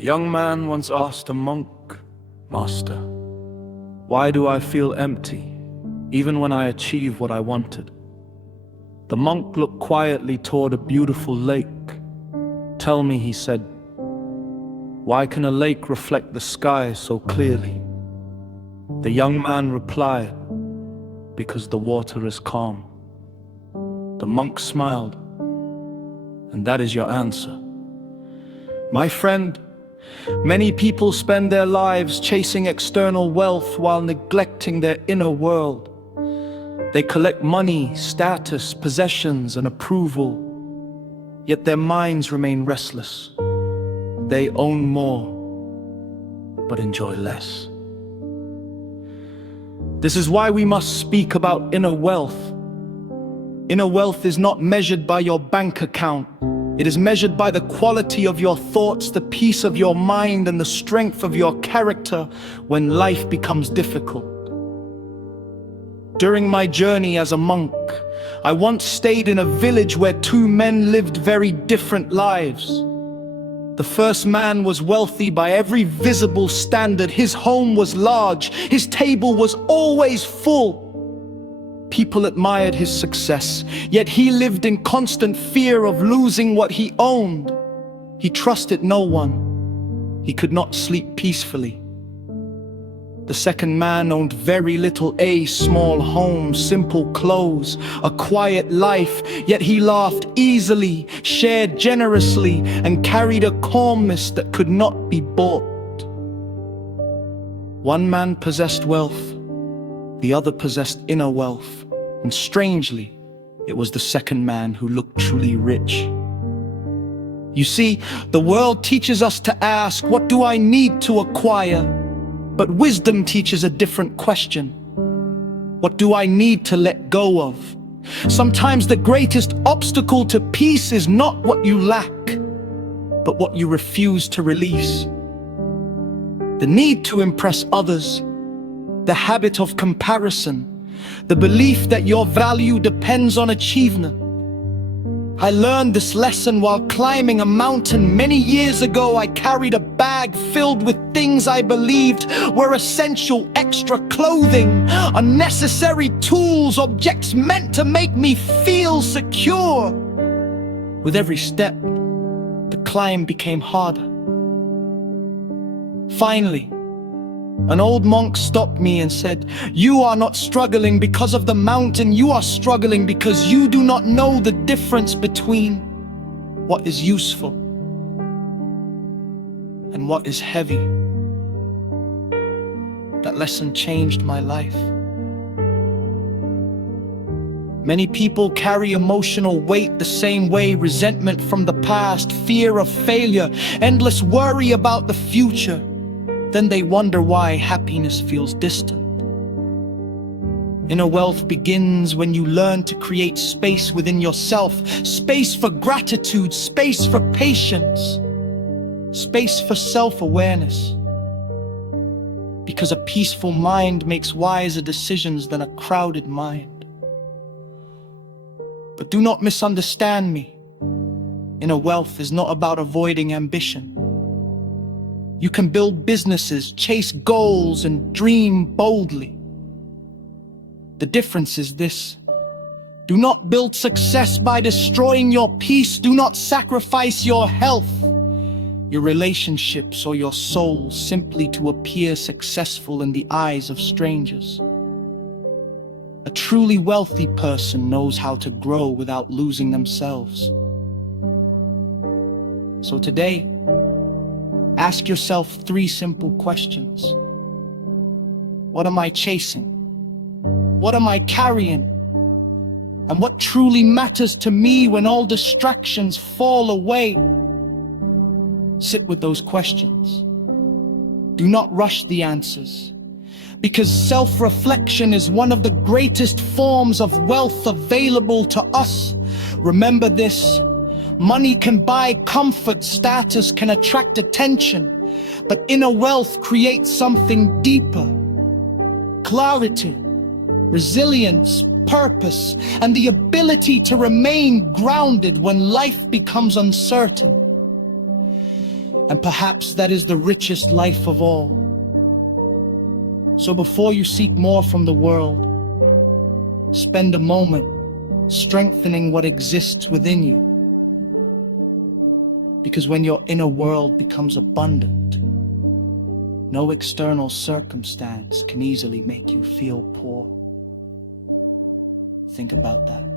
A young man once asked a monk, "Master, why do I feel empty, even when I achieve what I wanted?" The monk looked quietly toward a beautiful lake. "Tell me," he said, "why can a lake reflect the sky so clearly?" The young man replied, "Because the water is calm." The monk smiled, "And that is your answer." My friend, many people spend their lives chasing external wealth while neglecting their inner world. They collect money, status, possessions, and approval, yet their minds remain restless. They own more, but enjoy less. This is why we must speak about inner wealth. Inner wealth is not measured by your bank account. It is measured by the quality of your thoughts, the peace of your mind, and the strength of your character when life becomes difficult. During my journey as a monk, I once stayed in a village where two men lived very different lives. The first man was wealthy by every visible standard. His home was large. His table was always full. People admired his success, yet he lived in constant fear of losing what he owned. He trusted no one. He could not sleep peacefully. The second man owned very little, a small home, simple clothes, a quiet life, yet he laughed easily, shared generously, and carried a calmness that could not be bought. One man possessed wealth, the other possessed inner wealth, and strangely, it was the second man who looked truly rich. You see, the world teaches us to ask, "What do I need to acquire?" But wisdom teaches a different question. What do I need to let go of? Sometimes the greatest obstacle to peace is not what you lack, but what you refuse to release. The need to impress others, the habit of comparison, the belief that your value depends on achievement. I learned this lesson while climbing a mountain many years ago. I carried a bag filled with things I believed were essential: extra clothing, unnecessary tools, objects meant to make me feel secure. With every step, the climb became harder. Finally, an old monk stopped me and said, "You are not struggling because of the mountain. You are struggling because you do not know the difference between what is useful and what is heavy." That lesson changed my life. Many people carry emotional weight the same way: resentment from the past, fear of failure, endless worry about the future. Then they wonder why happiness feels distant. Inner wealth begins when you learn to create space within yourself, space for gratitude, space for patience, space for self-awareness. Because a peaceful mind makes wiser decisions than a crowded mind. But do not misunderstand me. Inner wealth is not about avoiding ambition. You can build businesses, chase goals, and dream boldly. The difference is this: do not build success by destroying your peace. Do not sacrifice your health, your relationships, or your soul simply to appear successful in the eyes of strangers. A truly wealthy person knows how to grow without losing themselves. So today, ask yourself 3 simple questions. What am I chasing? What am I carrying? And what truly matters to me when all distractions fall away? Sit with those questions. Do not rush the answers, because self-reflection is one of the greatest forms of wealth available to us. Remember this: money can buy comfort, status can attract attention, but inner wealth creates something deeper: clarity, resilience, purpose, and the ability to remain grounded when life becomes uncertain. And perhaps that is the richest life of all. So before you seek more from the world, spend a moment strengthening what exists within you. Because when your inner world becomes abundant, no external circumstance can easily make you feel poor. Think about that.